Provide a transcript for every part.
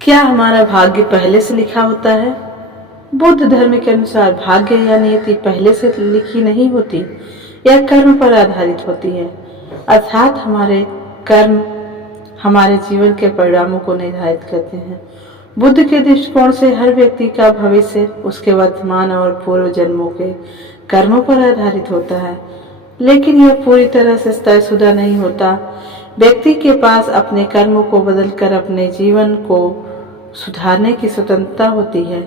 क्या हमारा भाग्य पहले से लिखा होता है? बुद्ध धर्म के अनुसार भाग्य या नियति पहले से लिखी नहीं होती, यह कर्म पर आधारित होती है। अर्थात हमारे कर्म हमारे जीवन के परिणामों को निर्धारित करते हैं। बुद्ध के दृष्टिकोण से हर व्यक्ति का भविष्य उसके वर्तमान और पूर्व जन्मों के कर्मों पर आधारित होता है, लेकिन यह पूरी तरह से तयशुदा नहीं होता। व्यक्ति के पास अपने कर्मों को बदलकर अपने जीवन को सुधारने की स्वतंत्रता होती है।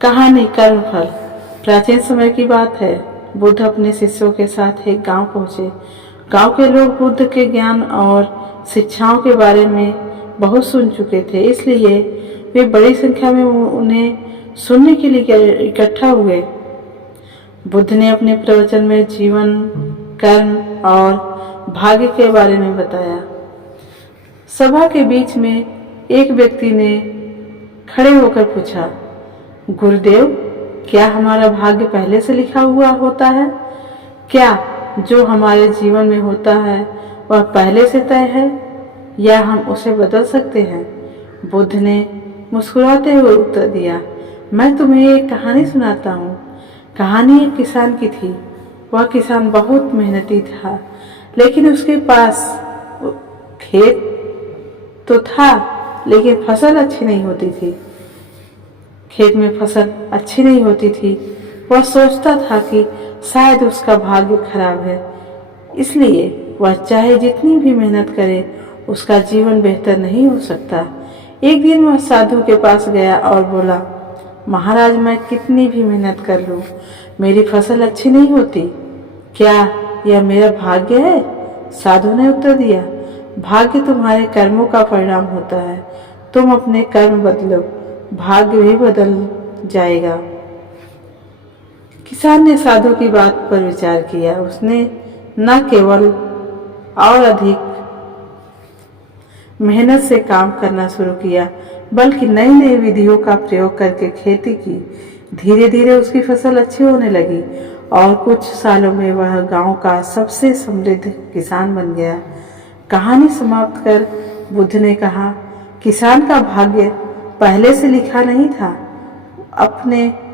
कहानी कर्मफल। प्राचीन समय की बात है। बुद्ध अपने शिष्यों के साथ एक गांव पहुंचे। गांव के लोग बुद्ध के ज्ञान और शिक्षाओं के बारे में बहुत सुन चुके थे, इसलिए वे बड़ी संख्या में उन्हें सुनने के लिए इकट्ठा हुए। बुद्ध ने अपने प्रवचन में जीवन, कर्म और भाग्य के बारे में बताया। सभा के बीच में एक व्यक्ति ने खड़े होकर पूछा, गुरुदेव, क्या हमारा भाग्य पहले से लिखा हुआ होता है? क्या जो हमारे जीवन में होता है वह पहले से तय है या हम उसे बदल सकते हैं? बुद्ध ने मुस्कुराते हुए उत्तर दिया, मैं तुम्हें एक कहानी सुनाता हूँ। कहानी एक किसान की थी। वह किसान बहुत मेहनती था, लेकिन उसके पास खेत तो था, लेकिन फसल अच्छी नहीं होती थी। खेत में फसल अच्छी नहीं होती थी। वह सोचता था कि शायद उसका भाग्य खराब है, इसलिए वह चाहे जितनी भी मेहनत करे उसका जीवन बेहतर नहीं हो सकता। एक दिन वह साधु के पास गया और बोला, महाराज, मैं कितनी भी मेहनत कर लूं, मेरी फसल अच्छी नहीं होती। क्या यह मेरा भाग्य है? साधु ने उत्तर दिया, भाग्य तुम्हारे कर्मों का परिणाम होता है। तुम अपने कर्म बदलो, भाग्य भी बदल जाएगा। किसान ने साधु की बात पर विचार किया। उसने न केवल और अधिक मेहनत से काम करना शुरू किया, बल्कि नई नई विधियों का प्रयोग करके खेती की। धीरे धीरे उसकी फसल अच्छी होने लगी और कुछ सालों में वह गांव का सबसे समृद्ध किसान बन गया। कहानी समाप्त कर बुद्ध ने कहा, किसान का भाग्य पहले से लिखा नहीं था।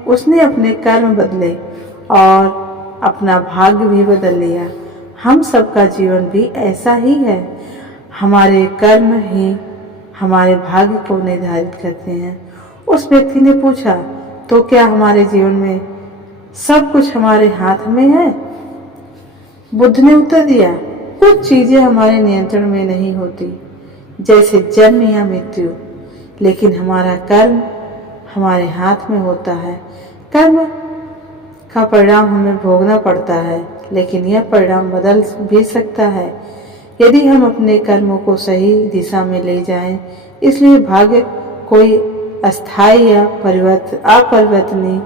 उसने अपने कर्म बदले और अपना भाग्य भी बदल लिया। हम सबका जीवन भी ऐसा ही है। हमारे कर्म ही हमारे भाग्य को निर्धारित करते हैं। उस व्यक्ति ने पूछा, तो क्या हमारे जीवन में सब कुछ हमारे हाथ में है? बुद्ध ने उत्तर दिया, कुछ चीजें हमारे नियंत्रण में नहीं होती, जैसे जन्म या मृत्यु, लेकिन हमारा कर्म हमारे हाथ में होता है। कर्म का परिणाम हमें भोगना पड़ता है, लेकिन यह परिणाम बदल भी सकता है यदि हम अपने कर्मों को सही दिशा में ले जाएं। इसलिए भाग्य कोई अस्थायी या अपरिवर्तनीय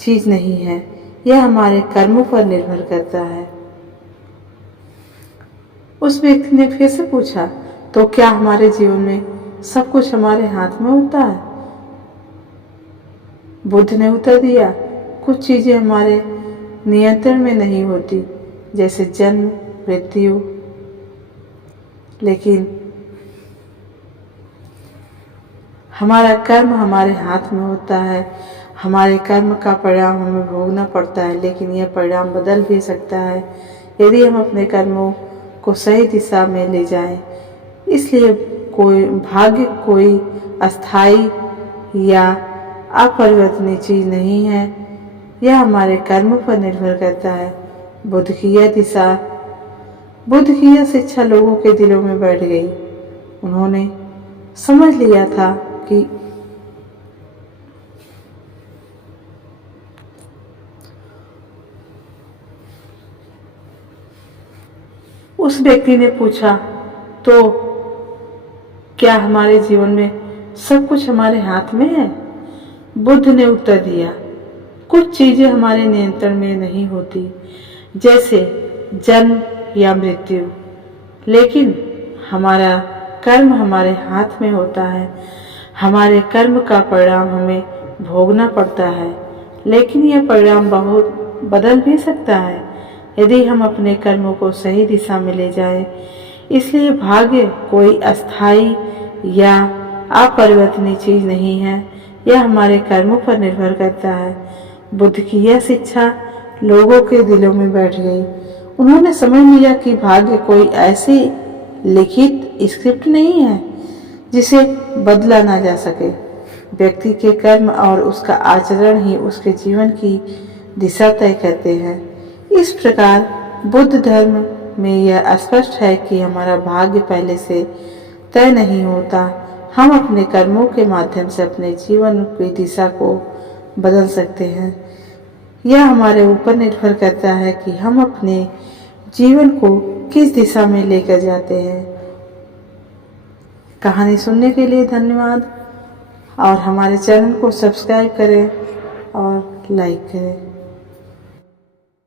चीज नहीं है, यह हमारे कर्मों पर निर्भर करता है। उस व्यक्ति ने फिर से पूछा, तो क्या हमारे जीवन में सब कुछ हमारे हाथ में होता है? बुद्ध ने उत्तर दिया, कुछ चीजें हमारे नियंत्रण में नहीं होती, जैसे जन्म, मृत्यु, लेकिन हमारा कर्म हमारे हाथ में होता है। हमारे कर्म का परिणाम हमें भोगना पड़ता है, लेकिन यह परिणाम बदल भी सकता है यदि हम अपने कर्मों को सही दिशा में ले जाएं। इसलिए भाग्य कोई अस्थायी या अपरिवर्तनीय चीज नहीं है, यह हमारे कर्म पर निर्भर करता है। बुद्ध की यह शिक्षा लोगों के दिलों में बैठ गई। उन्होंने समझ लिया था कि उस व्यक्ति ने पूछा, तो क्या हमारे जीवन में सब कुछ हमारे हाथ में है? बुद्ध ने उत्तर दिया, कुछ चीजें हमारे नियंत्रण में नहीं होती, जैसे जन्म या मृत्यु, लेकिन हमारा कर्म हमारे हाथ में होता है। हमारे कर्म का परिणाम हमें भोगना पड़ता है, लेकिन यह परिणाम बहुत बदल भी सकता है यदि हम अपने कर्मों को सही दिशा में ले जाएं। इसलिए भाग्य कोई अस्थायी या अपरिवर्तनीय चीज नहीं है, यह हमारे कर्मों पर निर्भर करता है। बुद्ध की यह शिक्षा लोगों के दिलों में बैठ गई। उन्होंने समझ लिया कि भाग्य कोई ऐसी लिखित स्क्रिप्ट नहीं है जिसे बदला ना जा सके। व्यक्ति के कर्म और उसका आचरण ही उसके जीवन की दिशा तय करते हैं। इस प्रकार बुद्ध धर्म में यह स्पष्ट है कि हमारा भाग्य पहले से तय नहीं होता। हम अपने कर्मों के माध्यम से अपने जीवन की दिशा को बदल सकते हैं। यह हमारे ऊपर निर्भर करता है कि हम अपने जीवन को किस दिशा में लेकर जाते हैं। कहानी सुनने के लिए धन्यवाद और हमारे चैनल को सब्सक्राइब करें और लाइक करें।